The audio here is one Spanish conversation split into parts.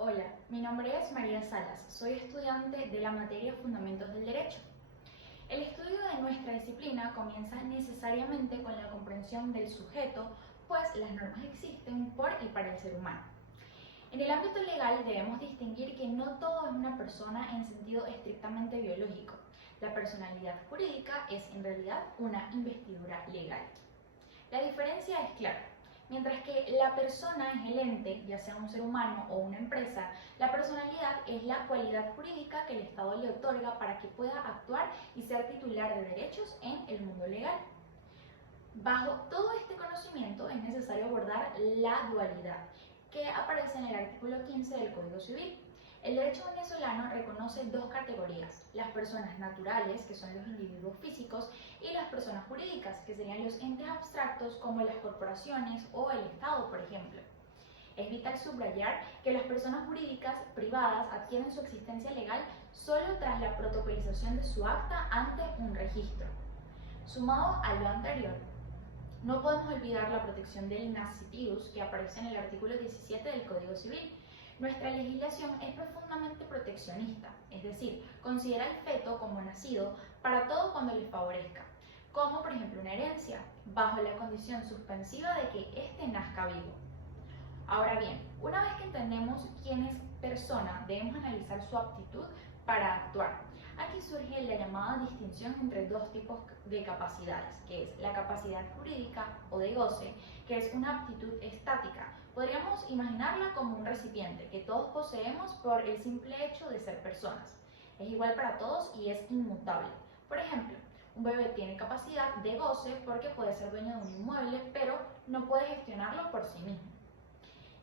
Hola, mi nombre es María Salas, soy estudiante de la materia Fundamentos del Derecho. El estudio de nuestra disciplina comienza necesariamente con la comprensión del sujeto, pues las normas existen por y para el ser humano. En el ámbito legal debemos distinguir que no todo es una persona en sentido estrictamente biológico. La personalidad jurídica es en realidad una investidura legal. La diferencia es clara. Mientras que la persona es el ente, ya sea un ser humano o una empresa, la personalidad es la cualidad jurídica que el Estado le otorga para que pueda actuar y ser titular de derechos en el mundo legal. Bajo todo este conocimiento es necesario abordar la dualidad, que aparece en el artículo 15 del Código Civil. El derecho venezolano reconoce dos categorías: las personas naturales, que son los individuos físicos, y las personas jurídicas, que serían los entes abstractos como las corporaciones o el Estado, por ejemplo. Es vital subrayar que las personas jurídicas privadas adquieren su existencia legal solo tras la protocolización de su acta ante un registro. Sumado a lo anterior, no podemos olvidar la protección del nasciturus que aparece en el artículo 17 del Código Civil. Nuestra legislación es profundamente proteccionista, es decir, considera al feto como nacido para todo cuando le favorezca, como por ejemplo una herencia, bajo la condición suspensiva de que éste nazca vivo. Ahora bien, una vez que entendemos quién es persona, debemos analizar su aptitud para actuar. Aquí surge la llamada distinción entre dos tipos de capacidades, que es la capacidad jurídica o de goce, que es una aptitud estática. Podríamos imaginarla como un recipiente que todos poseemos por el simple hecho de ser personas. Es igual para todos y es inmutable. Por ejemplo, un bebé tiene capacidad de goce porque puede ser dueño de un inmueble, pero no puede gestionarlo por sí mismo.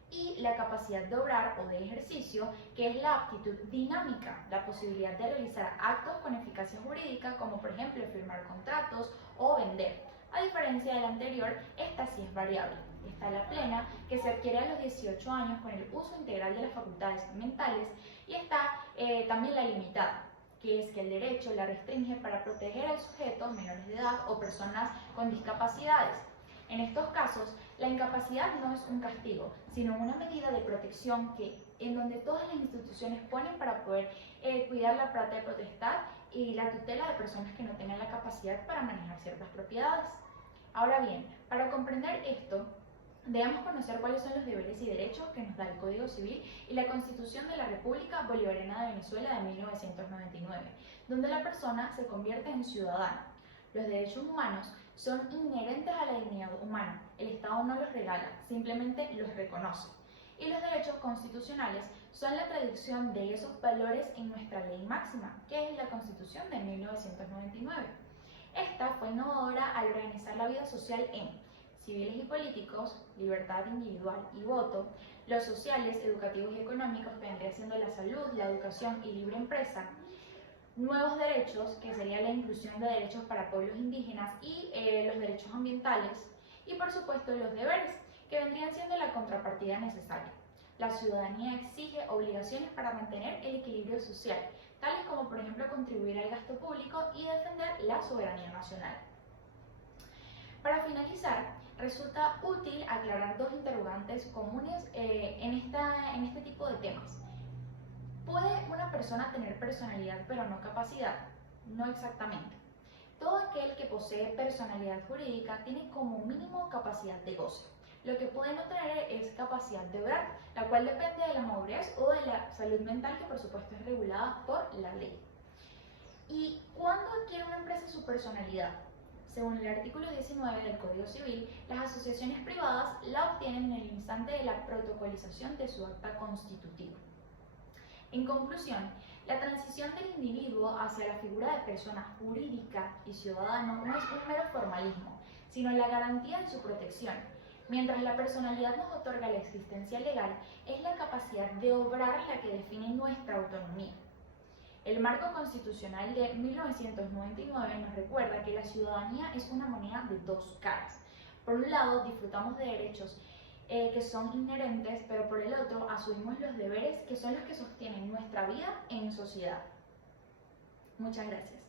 Y la capacidad de obrar o de ejercicio, que es la aptitud dinámica, la posibilidad de realizar actos con eficacia jurídica, como por ejemplo firmar contratos o vender. A diferencia de la anterior, esta sí es variable. Está la plena, que se adquiere a los 18 años con el uso integral de las facultades mentales, y está también la limitada, que es que el derecho la restringe para proteger al sujeto menores de edad o personas con discapacidades. En estos casos, la incapacidad no es un castigo, sino una medida de protección en donde todas las instituciones ponen para poder cuidar la patria potestad y la tutela de personas que no tengan la capacidad para manejar ciertas propiedades. Ahora bien, para comprender esto, debemos conocer cuáles son los deberes y derechos que nos da el Código Civil y la Constitución de la República Bolivariana de Venezuela de 1999, donde la persona se convierte en ciudadano. Los derechos humanos son inherentes a la dignidad humana. El Estado no los regala, simplemente los reconoce. Y los derechos constitucionales son la traducción de esos valores en nuestra ley máxima, que es la Constitución de 1999. Esta fue innovadora al organizar la vida social en civiles y políticos, libertad individual y voto; los sociales, educativos y económicos, que vendría siendo la salud, la educación y libre empresa; nuevos derechos, que sería la inclusión de derechos para pueblos indígenas y los derechos ambientales; y por supuesto los deberes, que vendrían siendo la contrapartida necesaria. La ciudadanía exige obligaciones para mantener el equilibrio social, tales como por ejemplo contribuir al gasto público y defender la soberanía nacional. Para finalizar, resulta útil aclarar dos interrogantes comunes en este tipo de temas. ¿Puede una persona tener personalidad pero no capacidad? No exactamente. Todo aquel que posee personalidad jurídica tiene como mínimo capacidad de goce. Lo que puede no tener es capacidad de obrar, la cual depende de la madurez o de la salud mental, que por supuesto es regulada por la ley. ¿Y cuándo adquiere una empresa su personalidad? Según el artículo 19 del Código Civil, las asociaciones privadas la obtienen en el instante de la protocolización de su acta constitutiva. En conclusión, la transición del individuo hacia la figura de persona jurídica y ciudadano no es un mero formalismo, sino la garantía de su protección. Mientras la personalidad nos otorga la existencia legal, es la capacidad de obrar la que define nuestra autonomía. El marco constitucional de 1999 nos recuerda que la ciudadanía es una moneda de dos caras. Por un lado, disfrutamos de derechos que son inherentes, pero por el otro asumimos los deberes que son los que sostienen nuestra vida en sociedad. Muchas gracias.